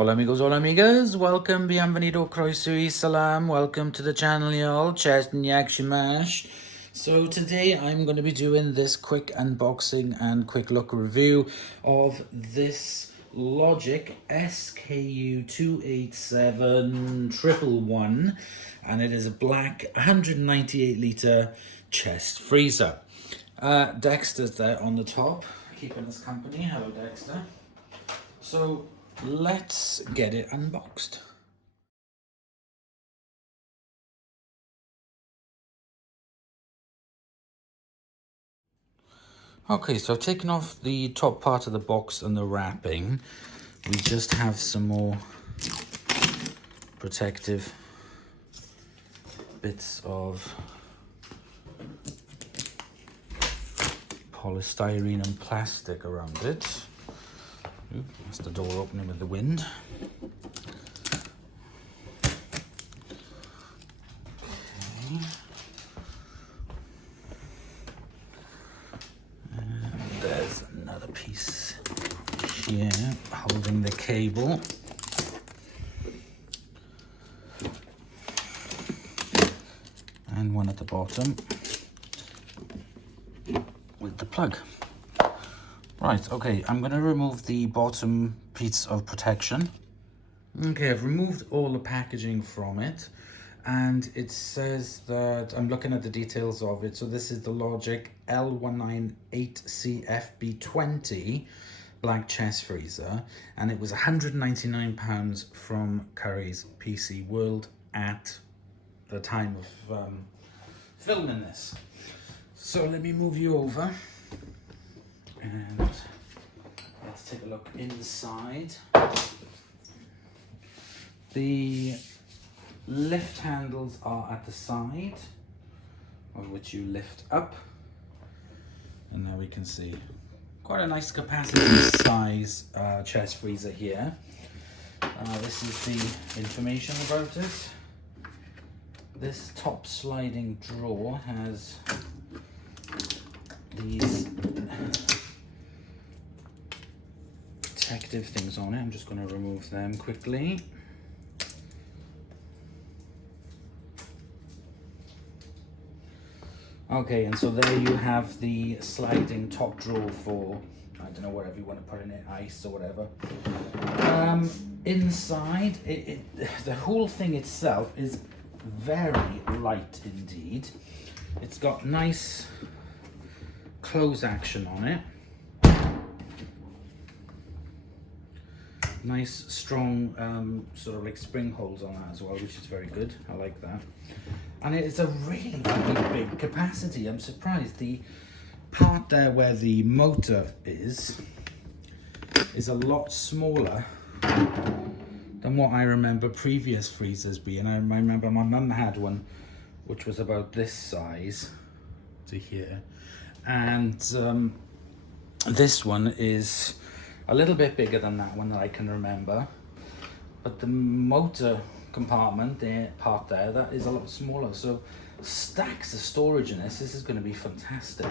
Hola amigos, hola amigas, welcome, bienvenido, croeso y salam, welcome to the channel y'all, Chesnyak Shimash. So today I'm going to be doing this quick unboxing and quick look review of this LOGIK SKU287111, and it is a black 198 litre chest freezer. Dexter's there on the top, keeping us company. Hello Dexter. So let's get it unboxed. Okay, so I've taken off the top part of the box and the wrapping. We just have some more protective bits of polystyrene and plastic around it. Ooh, that's the door opening with the wind. Okay. And there's another piece here holding the cable. And one at the bottom with the plug. Right, okay, I'm going to remove the bottom piece of protection. Okay, I've removed all the packaging from it, and it says that, I'm looking at the details of it, so this is the LOGIK L198CFB20 black chest freezer, and it was £199 from Curry's PC World at the time of filming this. So let me move you over and let's take a look inside. The lift handles are at the side, of which you lift up, and now we can see quite a nice capacity size chest freezer here. This is the information about it. This top sliding drawer has these protective things on it. I'm just going to remove them quickly. Okay, and so there you have the sliding top drawer for, I don't know, whatever you want to put in it, ice or whatever. Inside, the whole thing itself is very light indeed. It's got nice close action on it. Nice strong sort of like spring holes on that as well, which is very good. I like that. And it's a really, really big capacity. I'm surprised. The part there where the motor is a lot smaller than what I remember previous freezers being. I remember my mum had one which was about this size to here, and this one is a little bit bigger than that one that I can remember, but the motor compartment, the part there, that is a lot smaller, so stacks of storage in this. This is going to be fantastic.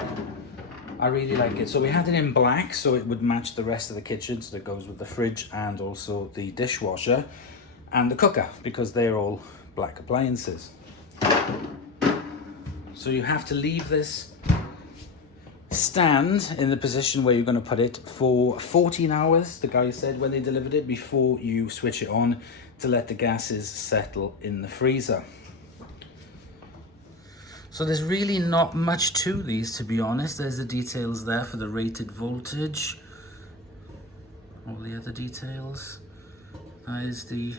I really like it. So we had it in black so it would match the rest of the kitchen, so that goes with the fridge and also the dishwasher and the cooker, because they're all black appliances. So you have to leave this stand in the position where you're going to put it for 14 hours, the guy said when they delivered it, before you switch it on, to let the gases settle in the freezer. So there's really not much to these, to be honest. There's the details there for the rated voltage, all the other details. That is the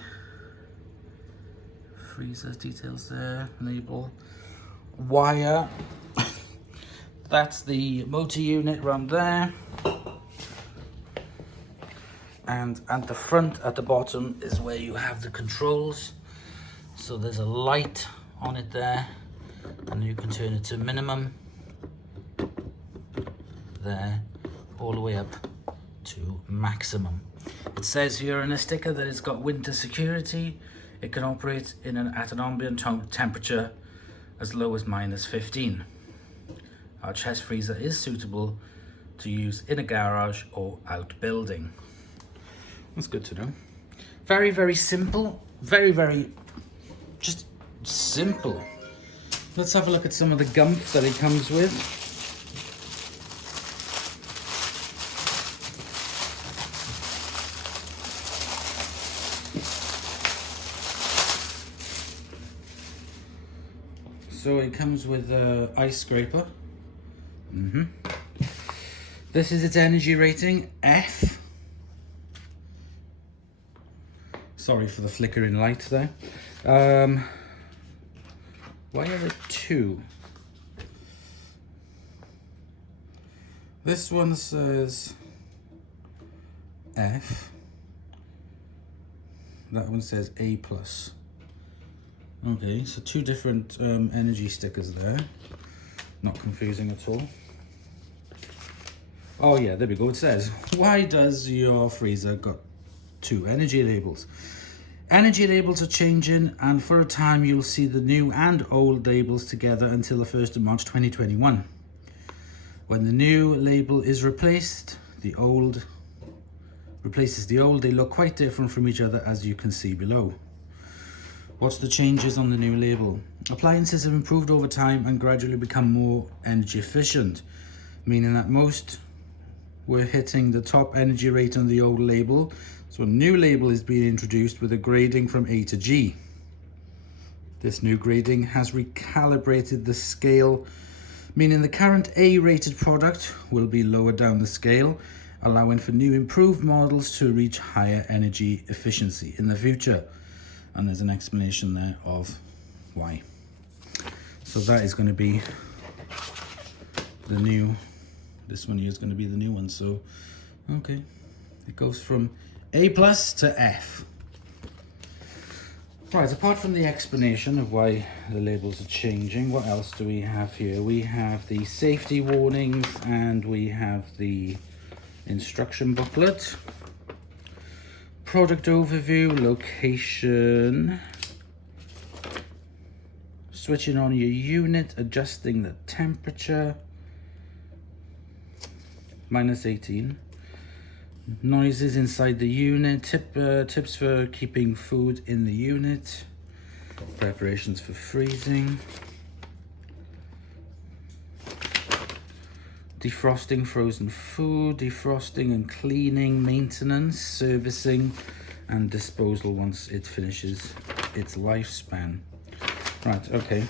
freezer details there, label, wire. That's the motor unit around there. And at the front, at the bottom, is where you have the controls. So there's a light on it there, and you can turn it to minimum there, all the way up to maximum. It says here in a sticker that it's got winter security. It can operate at an ambient temperature as low as -15. Our chest freezer is suitable to use in a garage or outbuilding. That's good to know. Very, very simple. Very, very just simple. Let's have a look at some of the gump that it comes with. So it comes with an ice scraper. This is its energy rating, F. Sorry for the flickering light there. Why are there two? This one says F. That one says A+. Okay, so two different energy stickers there. Not confusing at all. Oh yeah, there we go. It says, why does your freezer got two energy labels? Energy labels are changing, and for a time you'll see the new and old labels together until the 1st of March 2021. When the new label is replaced, the old replaces the old, they look quite different from each other, as you can see below. What's the changes on the new label? Appliances have improved over time and gradually become more energy efficient, meaning that most were hitting the top energy rate on the old label. So a new label is being introduced with a grading from A to G. This new grading has recalibrated the scale, meaning the current A-rated product will be lower down the scale, allowing for new improved models to reach higher energy efficiency in the future. And there's an explanation there of why. So that is going to be the new, this one here is going to be the new one. So, okay, it goes from A+ to F. Right, apart from the explanation of why the labels are changing, what else do we have here? We have the safety warnings and we have the instruction booklet. Product overview, location, switching on your unit, adjusting the temperature, -18, noises inside the unit, tips for keeping food in the unit, preparations for freezing, defrosting frozen food, defrosting and cleaning, maintenance, servicing and disposal once it finishes its lifespan. Right, okay.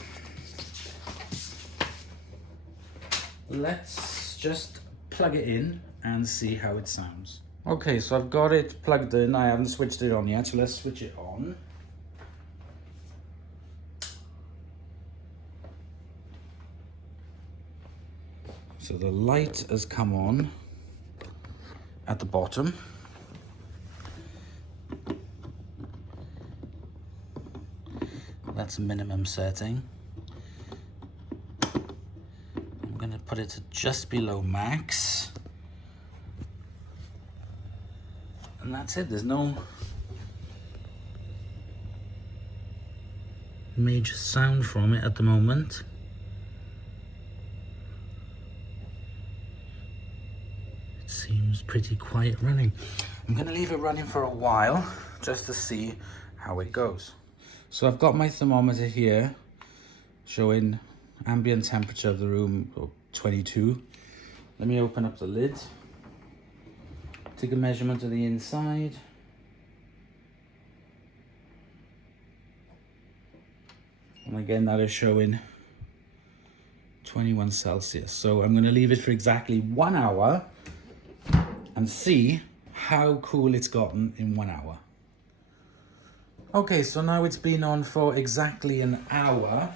Let's just plug it in and see how it sounds. Okay, so I've got it plugged in. I haven't switched it on yet, so let's switch it on. So the light has come on at the bottom. That's minimum setting. I'm going to put it to just below max. And that's it. There's no major sound from it at the moment. Seems pretty quiet running. I'm going to leave it running for a while just to see how it goes. So I've got my thermometer here showing ambient temperature of the room, 22. Let me open up the lid, take a measurement of the inside. And again, that is showing 21 Celsius. So I'm going to leave it for exactly 1 hour and see how cool it's gotten in 1 hour. Okay, so now it's been on for exactly an hour.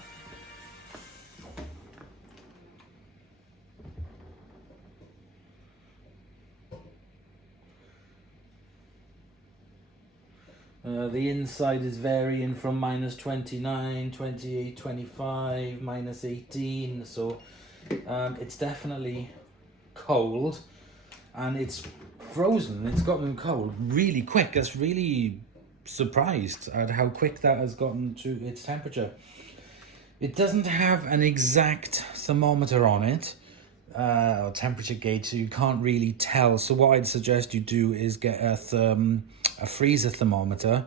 The inside is varying from -29, 28, 25, -18, so it's definitely cold. And it's frozen. It's gotten cold really quick. That's really surprised at how quick that has gotten to its temperature. It doesn't have an exact thermometer on it, or temperature gauge, so you can't really tell. So what I'd suggest you do is get a a freezer thermometer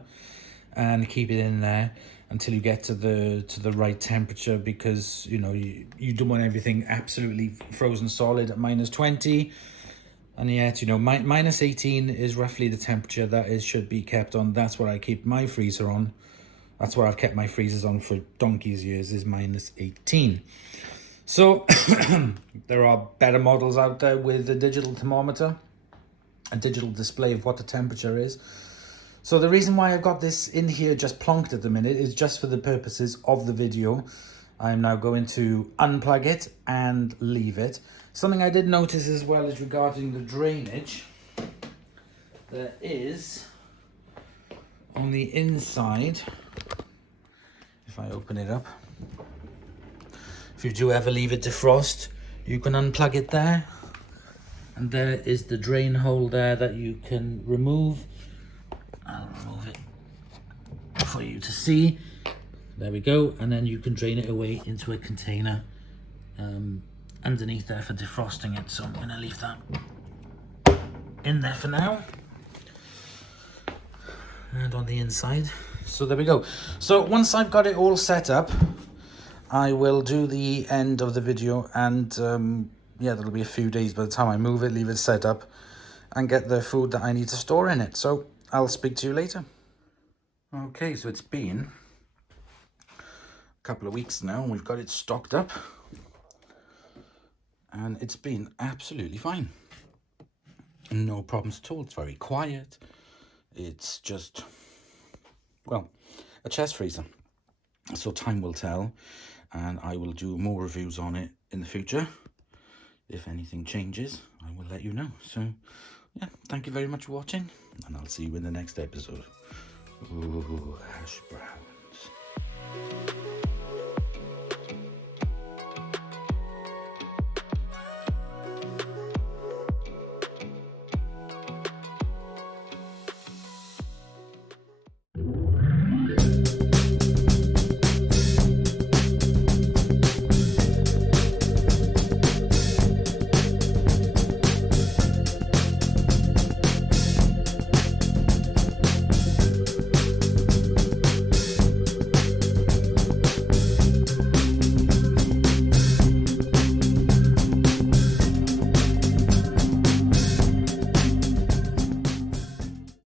and keep it in there until you get to the right temperature, because you know you don't want everything absolutely frozen solid at -20. And yet, you know, -18 is roughly the temperature that it should be kept on. That's what I keep my freezer on. That's what I've kept my freezers on for donkey's years, is -18. So there are better models out there with a digital thermometer, a digital display of what the temperature is. So the reason why I've got this in here just plonked at the minute is just for the purposes of the video. I'm now going to unplug it and leave it. Something I did notice as well is regarding the drainage. There is, on the inside, if I open it up, if you do ever leave it defrost, you can unplug it there. And there is the drain hole there that you can remove. I'll remove it for you to see. There we go. And then you can drain it away into a container underneath there for defrosting it. So I'm going to leave that in there for now. And on the inside. So there we go. So once I've got it all set up, I will do the end of the video, and yeah, there'll be a few days by the time I move it, leave it set up, and get the food that I need to store in it. So I'll speak to you later. Okay, so it's been a couple of weeks now, and we've got it stocked up, and it's been absolutely fine. No problems at all. It's very quiet. It's just, well, a chest freezer. So time will tell, and I will do more reviews on it in the future. If anything changes, I will let you know. So yeah, thank you very much for watching, and I'll see you in the next episode. Ooh, hash browns.